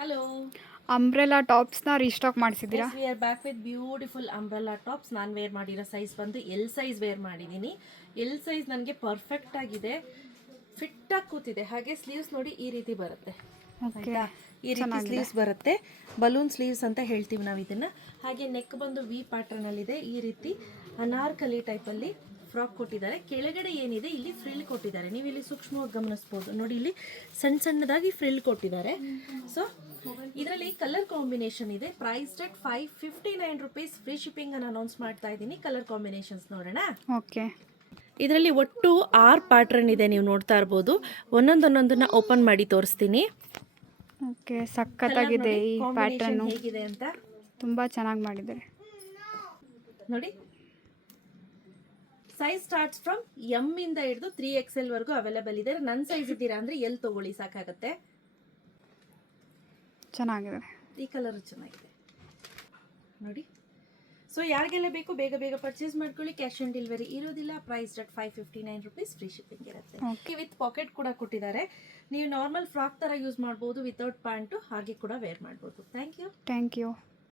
Hello, umbrella ಟಾಪ್ಸ್ನ restock ಮಾಡಿಸಿದ್ದೀರಾ? We are back with beautiful umbrella tops. ನಾನು wear ಮಾಡಿರೋ ಸೈಜ್ ಬಂದು ಎಲ್ ಸೈಜ್ ವೇರ್ ಮಾಡಿದ್ದೀನಿ. ಎಲ್ ಸೈಜ್ ನನಗೆ ಪರ್ಫೆಕ್ಟ್ ಆಗಿದೆ, ಫಿಟ್ಟಾಗಿ ಕೂತಿದೆ. ಹಾಗೆ ಸ್ಲೀವ್ಸ್ ನೋಡಿ ಈ ರೀತಿ ಬರುತ್ತೆ ಓಕೆ, ಆಯ್ತಾ. ಈ ರೀತಿ ಸ್ಲೀವ್ಸ್ ಬರುತ್ತೆ, ಬಲೂನ್ ಸ್ಲೀವ್ಸ್ ಅಂತ ಹೇಳ್ತೀವಿ ನಾವು ಇದನ್ನ. ಹಾಗೆ ನೆಕ್ ಬಂದು ವಿ ಪ್ಯಾಟರ್ನ್ ಅಲ್ಲಿ ಇದೆ. ಈ ರೀತಿ ಅನಾರ್ಕಲಿ ಟೈಪ್ ಅಲ್ಲಿ ಫ್ರಾಕ್ ಕೊಟ್ಟಿದ್ದಾರೆ. ಕೆಳಗಡೆ ಏನಿದೆ ಇಲ್ಲಿ ಫ್ರಿಲ್ ಕೊಟ್ಟಿದ್ದಾರೆ. ನೀವು ಇಲ್ಲಿ ಸೂಕ್ಷ್ಮವಾಗಿ ಗಮನಿಸಬಹುದು ನೋಡಿ, ಇಲ್ಲಿ ಸಣ್ಣ ಸಣ್ಣದಾಗಿ ಫ್ರಿಲ್ ಕೊಟ್ಟಿದ್ದಾರೆ. ಸೊ ಇದರಲ್ಲಿ ಕಲರ್ ಕಾಂಬಿನೇಷನ್ ಇದೆ. Price rate 559 rupees. Free shipping ಅನ್ನು ಅನೌನ್ಸ್ ಮಾಡ್ತಾ ಇದ್ದೀನಿ. ಕಲರ್ ಕಾಂಬಿನೇಷನ್ಸ್ ನೋಡೋಣ. ಓಕೆ, ಇದರಲ್ಲಿ ಒಟ್ಟು 6 ಪ್ಯಾಟರ್ನ್ ಇದೆ, ನೀವು ನೋಡ್ತಾ ಇರ್ಬೋದು. ಒಂದೊಂದನ್ನ ಓಪನ್ ಮಾಡಿ ತೋರಿಸ್ತೀನಿ. ಓಕೆ, ಸಖತ್ತಾಗಿದೆ ಈ ಪ್ಯಾಟರ್ನು, ಹೇಗಿದೆ ಅಂತ ತುಂಬ ಚೆನ್ನಾಗಿ ಮಾಡಿದ್ದಾರೆ ನೋಡಿ. ಸೈಜ್ ಸ್ಟಾರ್ಟ್ಸ್ ಫ್ರಮ್ ಎಮ್ ಇಂದ ಹಿಡಿದು 3XL ವರೆಗೂ ಅವೈಲೇಬಲ್ ಇದೆ. ನನ್ನ ಸೈಜ್ ಇದ್ದೀರಾ ಅಂದ್ರೆ ಎಲ್ ತಗೊಳ್ಳಿ, ಸಾಕಾಗತ್ತೆ. ಚೆನ್ನಾಗಿದೆ. ಈ ಕಲರ್ ಚೆನ್ನಾಗಿದೆ ನೋಡಿ. ಸೊ ಯಾರಿಗೆಲ್ಲ ಬೇಕು ಬೇಗ ಬೇಗ ಪರ್ಚೇಸ್ ಮಾಡ್ಕೊಳ್ಳಿ. ಕ್ಯಾಶ್ ಆನ್ ಡೆಲಿವರಿ ಇರೋದಿಲ್ಲ. Price rate 559 rupees. Free shipping ಇರುತ್ತೆ. ವಿತ್ ಪಾಕೆಟ್ ಕೂಡ ಕೊಟ್ಟಿದ್ದಾರೆ. ನೀವು ನಾರ್ಮಲ್ ಫ್ರಾಕ್ ತರ ಯೂಸ್ ಮಾಡಬಹುದು, ವಿತೌಟ್ ಪ್ಯಾಂಟು ಹಾಗೆ ಕೂಡ ವೇರ್ ಮಾಡಬಹುದು. Thank you.